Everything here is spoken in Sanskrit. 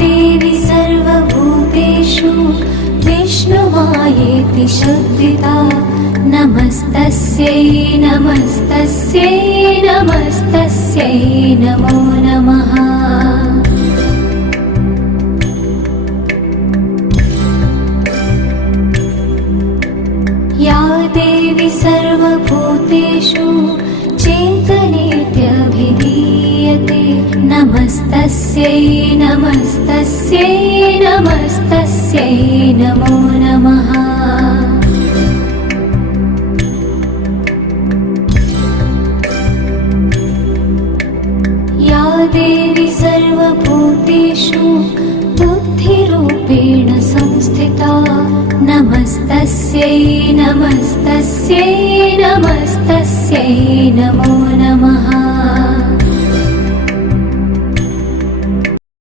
देवी सर्वभूतेषु विष्णुमायेति शुद्धिता नमस्तस्यै नमस्तस्यै नमस्तस्यै नमो नमः। या देवी सर्वभूतेषु चेतनेत्यभिधीयते नमस्तस्यै नमस्तस्यै नमस्तस्यै नमो नमः। या देवी सर्वभूतेषु बुद्धिरूपेण संस्थिता नमस्तस्यै नमस्तस्यै नमस्तस्यै नमो नमः।